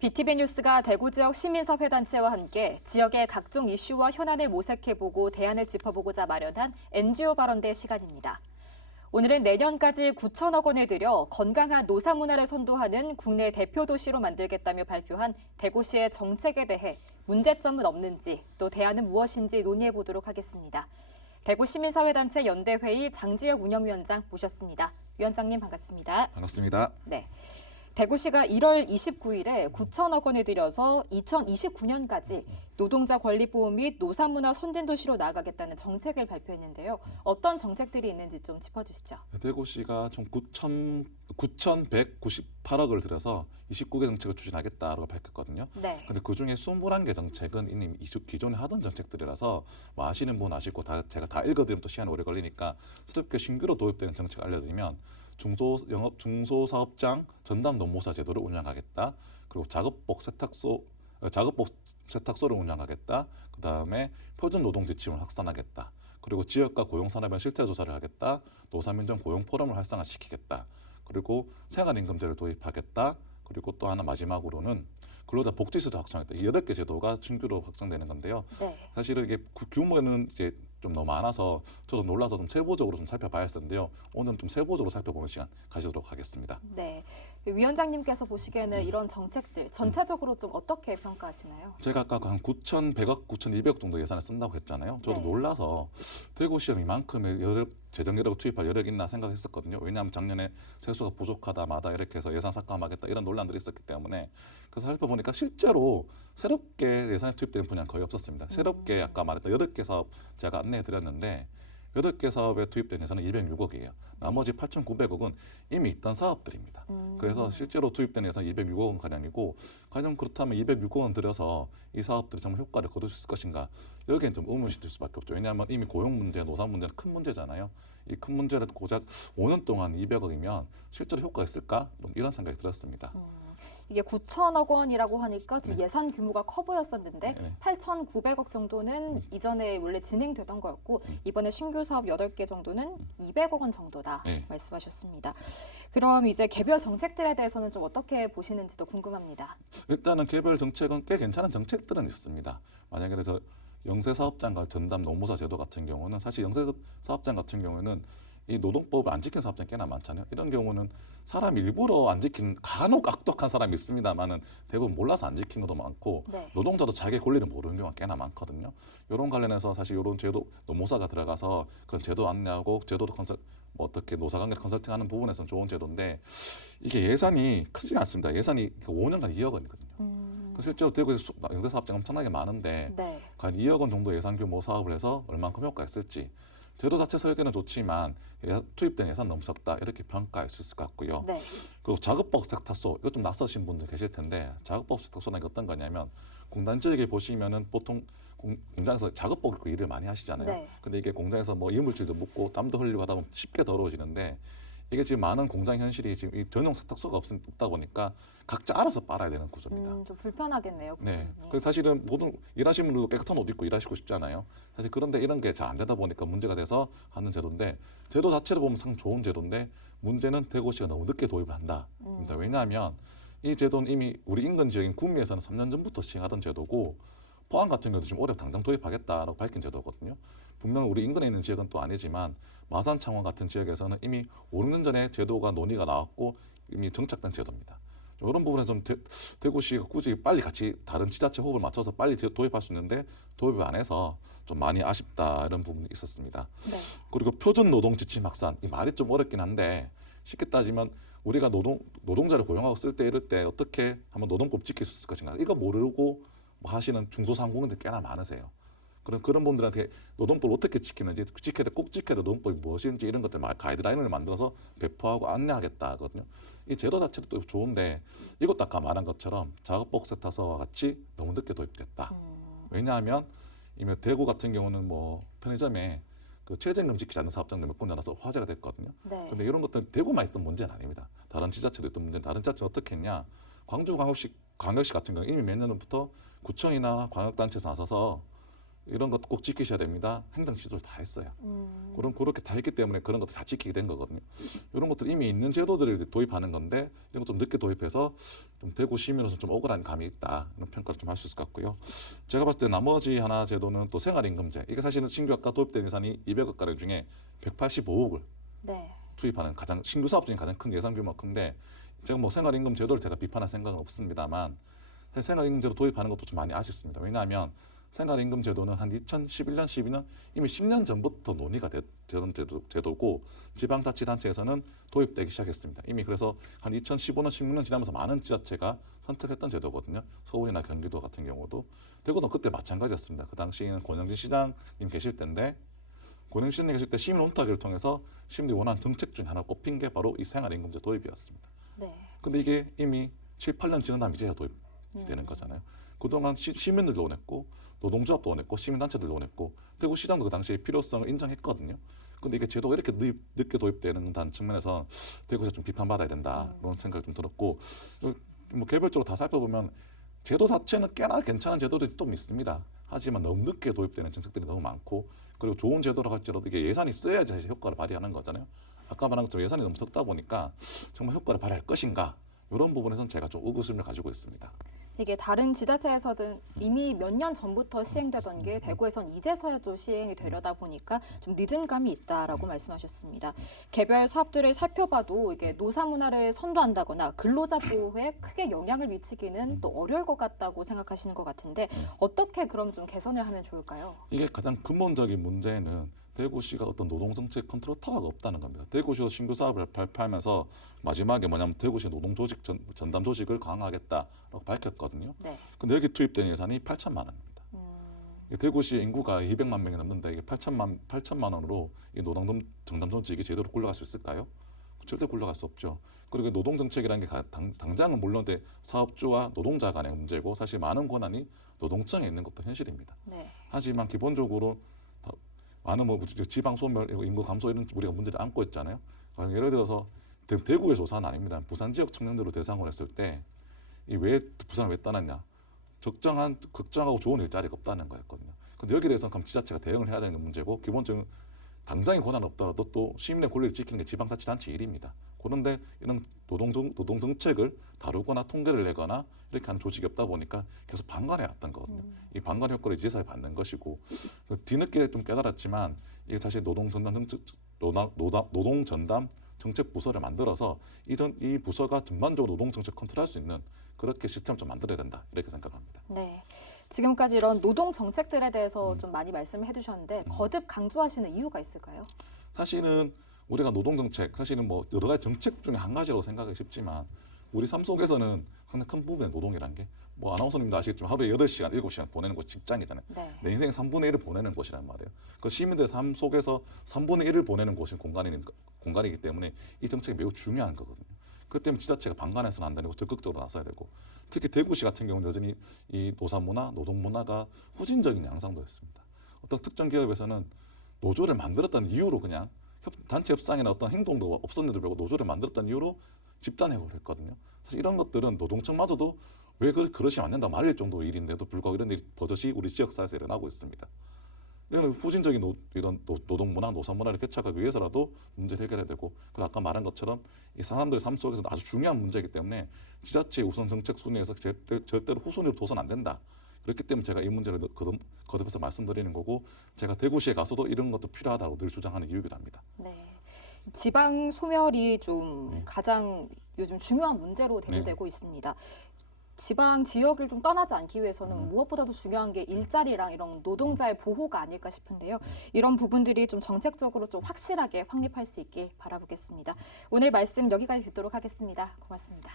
BTV 뉴스가 대구 지역 시민사회단체와 함께 지역의 각종 이슈와 현안을 모색해보고 대안을 짚어보고자 마련한 NGO 발언대 시간입니다. 오늘은 내년까지 9천억 원을 들여 건강한 노사문화를 선도하는 국내 대표 도시로 만들겠다며 발표한 대구시의 정책에 대해 문제점은 없는지 또 대안은 무엇인지 논의해보도록 하겠습니다. 대구 시민사회단체 연대회의 장지혁 운영위원장 모셨습니다. 위원장님 반갑습니다. 반갑습니다. 네. 대구시가 1월 29일에 9천억 원을 들여서 2029년까지 노동자 권리보호 및 노사문화 선진도시로 나아가겠다는 정책을 발표했는데요. 어떤 정책들이 있는지 좀 짚어주시죠. 대구시가 총 9,198억을 들여서 29개 정책을 추진하겠다고 밝혔거든요. 네. 근데 그중에 21개 정책은 이미 기존에 하던 정책들이라서 뭐 아시는 분 아시고 제가 다 읽어드리면 또 시간이 오래 걸리니까 새롭게 신규로 도입되는 정책을 알려드리면 중소사업장 전담 노무사 제도를 운영하겠다. 그리고 작업복 세탁소를 운영하겠다. 그 다음에 표준 노동 지침을 확산하겠다. 그리고 지역과 고용산업의 실태 조사를 하겠다. 노사민정 고용 포럼을 활성화시키겠다. 그리고 생활임금제를 도입하겠다. 그리고 또 하나 마지막으로는 근로자 복지제도 확충하겠다. 이 8개 제도가 신규로 확정되는 건데요. 네. 사실은 이게 규모는 이제 좀 너무 많아서 저도 놀라서 좀 세부적으로 좀 살펴봐야 했는데요. 오늘은 좀 세부적으로 살펴보는 시간 가지도록 하겠습니다. 네. 위원장님께서 보시기에는 이런 정책들 전체적으로 좀 어떻게 평가하시나요? 제가 아까 한 9,100억, 9,200억 정도 예산을 쓴다고 했잖아요. 저도 네. 놀라서 대구시장 이만큼의 재정 여력을 투입할 여력이 있나 생각했었거든요. 왜냐하면 작년에 세수가 부족하다 마다 이렇게 해서 예산 삭감하겠다 이런 논란들이 있었기 때문에 그래서 살펴보니까 실제로 새롭게 예산이 투입되는 분야는 거의 없었습니다. 새롭게 아까 말했던 8개 사업 제가 안내해 드렸는데 8개 사업에 투입된 예산은 206억이에요. 나머지 8,900억은 이미 있던 사업들입니다. 그래서 실제로 투입된 예산 206억 원 가량이고 과연 그렇다면 206억 원 들여서 이 사업들이 정말 효과를 거둘 수 있을 것인가 여기엔 좀 의문이 들 수밖에 없죠. 왜냐하면 이미 고용 문제, 노사 문제는 큰 문제잖아요. 이 큰 문제를 고작 5년 동안 200억이면 실제로 효과가 있을까? 이런 생각이 들었습니다. 이게 9천억 원이라고 하니까 좀 네. 예산 규모가 커 보였었는데 네. 8,900억 정도는 이전에 원래 진행되던 거였고 이번에 신규 사업 8개 정도는 200억 원 정도다 네. 말씀하셨습니다. 그럼 이제 개별 정책들에 대해서는 좀 어떻게 보시는지도 궁금합니다. 일단은 개별 정책은 꽤 괜찮은 정책들은 있습니다. 만약에 그래서 영세사업장과 전담 노무사 제도 같은 경우는 사실 영세사업장 같은 경우에는 이 노동법을 안 지킨 사업장이 꽤나 많잖아요. 이런 경우는 사람 일부러 안 지킨 간혹 악독한 사람이 있습니다만은 대부분 몰라서 안 지킨 것도 많고 네. 노동자도 자기 권리를 모르는 경우가 꽤나 많거든요. 이런 관련해서 사실 이런 제도 노무사가 들어가서 그런 제도 안내하고 제도도 뭐 어떻게 노사관계 컨설팅하는 부분에서는 좋은 제도인데 이게 예산이 크지 않습니다. 예산이 5년간 2억 원이거든요. 실제로 대구에서 영세사업장 엄청나게 많은데 네. 과연 2억 원 정도 예산 규모 사업을 해서 얼만큼 효과가 있을지 제도 자체 설계는 좋지만 투입된 예산 너무 적다 이렇게 평가할 수 있을 것 같고요. 네. 그리고 작업복 세탁소 이거 좀 낯서신 분들 계실 텐데 작업복 세탁소는 어떤 거냐면 공단 지역에 보시면은 보통 공장에서 작업복 입고 일을 많이 하시잖아요. 네. 근데 이게 공장에서 뭐 이물질도 묻고 땀도 흘리고 하다 보면 쉽게 더러워지는데 이게 지금 많은 공장 현실이 지금 이 전용 세탁소가 없다 보니까 각자 알아서 빨아야 되는 구조입니다. 좀 불편하겠네요. 네. 그러면. 그래서 사실은 모든 일하시는 분들도 깨끗한 옷 입고 일하시고 싶잖아요. 사실 그런데 이런 게 잘 안 되다 보니까 문제가 돼서 하는 제도인데 제도 자체를 보면 상 좋은 제도인데 문제는 대구시가 너무 늦게 도입을 한다. 왜냐하면 이 제도는 이미 우리 인근 지역인 구미에서는 3년 전부터 시행하던 제도고 포항 같은 경우도 지금 올해 당장 도입하겠다라고 밝힌 제도거든요. 분명 우리 인근에 있는 지역은 또 아니지만 마산, 창원 같은 지역에서는 이미 5, 6년 전에 제도가 논의가 나왔고 이미 정착된 제도입니다. 이런 부분에서 좀 대구시가 굳이 빨리 같이 다른 지자체 호흡을 맞춰서 빨리 도입할 수 있는데 도입을 안 해서 좀 많이 아쉽다 이런 부분이 있었습니다. 네. 그리고 표준 노동 지침 확산 이 말이 좀 어렵긴 한데 쉽게 따지면 우리가 노동자를 고용하고 쓸 때 이럴 때 어떻게 한번 노동법 지킬 수 있을 것인가 이거 모르고 뭐 하시는 중소상공인들 꽤나 많으세요. 그런 분들한테 노동법을 어떻게 지키는지 꼭 지켜야 될 노동법이 무엇인지 이런 것들 가이드라인을 만들어서 배포하고 안내하겠다 하거든요. 이 제도 자체도 또 좋은데 이것도 아까 말한 것처럼 작업복 세탁소와 같이 너무 늦게 도입됐다. 왜냐하면 이미 대구 같은 경우는 뭐 편의점에 그 최저임금 지키지 않는 사업장들 몇 군데 나서 화제가 됐거든요. 네. 근데 이런 것들은 대구만 있던 문제는 아닙니다. 다른 지자체도 있던 문제는 다른 지자체는 어떻게 했냐. 광주광역시 같은 경우 이미 몇 년 전부터 구청이나 광역단체에서 나서서 이런 것도 꼭 지키셔야 됩니다. 행정 지도를 다 했어요. 그렇게 다 했기 때문에 그런 것도 다 지키게 된 거거든요. 이런 것들 이미 있는 제도들을 도입하는 건데 이런 것 좀 늦게 도입해서 좀 대구 시민으로서 좀 억울한 감이 있다 이런 평가를 좀 할 수 있을 것 같고요. 제가 봤을 때 나머지 하나 제도는 또 생활임금제. 이게 사실은 신규 아까 도입된 예산이 200억 가량 중에 185억을 네. 투입하는 가장 신규 사업 중에 가장 큰 예산 규모가 큰데 제가 뭐 생활임금 제도를 제가 비판할 생각은 없습니다만 사실 생활임금 제도 도입하는 것도 좀 많이 아쉽습니다. 왜냐하면 생활임금 제도는 한 2011년, 12년 이미 10년 전부터 논의가 되던 제도고 지방자치단체에서는 도입되기 시작했습니다. 이미 그래서 한 2015년, 16년 지나면서 많은 지자체가 선택했던 제도거든요. 서울이나 경기도 같은 경우도 대구도 그때 마찬가지였습니다. 그 당시에는 권영진 시장님 계실 때인데 권영진 시장님 계실 때 시민 온탁위를 통해서 시민들이 원하는 정책 중에 하나 꼽힌 게 바로 이 생활임금제 도입이었습니다. 네. 근데 이게 이미 7, 8년 지난 다음 이제야 도입이 되는 거잖아요. 그동안 시민들도 원했고 노동조합도 원했고 시민단체들도 원했고 대구시장도 그 당시에 필요성을 인정했거든요. 근데 이게 제도가 이렇게 늦게 도입되는 단 측면에서 대구에서 좀 비판받아야 된다 그런 생각이 좀 들었고 뭐 개별적으로 다 살펴보면 제도 자체는 꽤나 괜찮은 제도들이 좀 있습니다. 하지만 너무 늦게 도입되는 정책들이 너무 많고 그리고 좋은 제도라고 할지라도 이게 예산이 써야지 효과를 발휘하는 거잖아요. 아까 말한 것처럼 예산이 너무 적다 보니까 정말 효과를 발휘할 것인가 이런 부분에서는 제가 좀 의구심을 가지고 있습니다. 이게 다른 지자체에서는 이미 몇 년 전부터 시행되던 게 대구에선 이제서야도 시행이 되려다 보니까 좀 늦은 감이 있다라고 말씀하셨습니다. 개별 사업들을 살펴봐도 이게 노사 문화를 선도한다거나 근로자 보호에 크게 영향을 미치기는 또 어려울 것 같다고 생각하시는 것 같은데 어떻게 그럼 좀 개선을 하면 좋을까요? 이게 가장 근본적인 문제는 대구시가 어떤 노동정책 컨트롤 타워가 없다는 겁니다. 대구시도 신규 사업을 발표하면서 마지막에 뭐냐면 대구시 노동조직 전담 조직을 강화하겠다라고 밝혔거든요. 네. 근데 여기 투입된 예산이 8천만 원입니다. 대구시의 인구가 200만 명이 넘는데 이게 8천만 원으로 이 노동 전담 조직이 제대로 굴러갈 수 있을까요? 절대 굴러갈 수 없죠. 그리고 노동정책이라는 게 당장은 물론 사업주와 노동자 간의 문제고 사실 많은 권한이 노동청에 있는 것도 현실입니다. 네. 하지만 기본적으로 많은 뭐 지방 소멸, 인구 감소 이런 우리가 문제를 안고 있잖아요. 예를 들어서 대구의 조사는 아닙니다. 부산 지역 청년들을 대상으로 했을 때 이 왜 부산을 왜 떠났냐? 걱정하고 좋은 일자리가 없다는 거였거든요. 근데 여기에 대해서는 그럼 지자체가 대응을 해야 되는 문제고 기본적인 당장의 권한은 없더라도 또 시민의 권리를 지키는 게 지방자치단체 일입니다. 그런데 이런 노동 정책을 다루거나 통계를 내거나 이렇게 하는 조직이 없다 보니까 계속 방관해 왔던 거거든요. 이 방관 효과를 이제서야 받는 것이고 뒤늦게 좀 깨달았지만 이게 다시 노동 전담 정책 부서를 만들어서 이 부서가 전반적으로 노동 정책 컨트롤할 수 있는 그렇게 시스템을 좀 만들어야 된다 이렇게 생각합니다. 네. 지금까지 이런 노동 정책들에 대해서 좀 많이 말씀을 해주셨는데 거듭 강조하시는 이유가 있을까요? 사실은 우리가 노동 정책, 사실은 뭐 여러 가지 정책 중에 한 가지라고 생각하기 쉽지만 우리 삶 속에서는 상당히 큰 부분의 노동이라는 게 뭐 아나운서님도 아시겠지만 하루에 8시간, 7시간 보내는 곳이 직장이잖아요. 네. 내 인생의 3분의 1을 보내는 곳이란 말이에요. 그 시민들의 삶 속에서 3분의 1을 보내는 곳이 공간이기 때문에 이 정책이 매우 중요한 거거든요. 그것 때문에 지자체가 방관해서는 안 되고 적극적으로 나서야 되고 특히 대구시 같은 경우는 여전히 이 노사 문화, 노동 문화가 후진적인 양상도 있습니다. 어떤 특정 기업에서는 노조를 만들었다는 이유로 그냥 단체 협상이나 어떤 행동도 없었는데도 불구하고 노조를 만들었다는 이유로 집단 해고를 했거든요. 사실 이런 것들은 노동청마저도 왜 그러시면 안 된다 말릴 정도의 일인데도 불구하고 이런 일이 버젓이 우리 지역사회에서 일어나고 있습니다. 이런 후진적인 이런 노동 문화, 노사 문화를 개척하기 위해서라도 문제를 해결해야 되고 그리고 아까 말한 것처럼 이 사람들의 삶 속에서 아주 중요한 문제이기 때문에 지자체의 우선 정책 순위에서 절대로 후순위로 둬서는 안 된다. 그렇기 때문에 제가 이 문제를 거듭해서 말씀드리는 거고 제가 대구시에 가서도 이런 것도 필요하다고 늘 주장하는 이유이기도 합니다. 네. 지방 소멸이 좀 가장 요즘 중요한 문제로 대두되고 있습니다. 지방 지역을 좀 떠나지 않기 위해서는 무엇보다도 중요한 게 일자리랑 이런 노동자의 보호가 아닐까 싶은데요. 이런 부분들이 좀 정책적으로 좀 확실하게 확립할 수 있길 바라보겠습니다. 오늘 말씀 여기까지 듣도록 하겠습니다. 고맙습니다.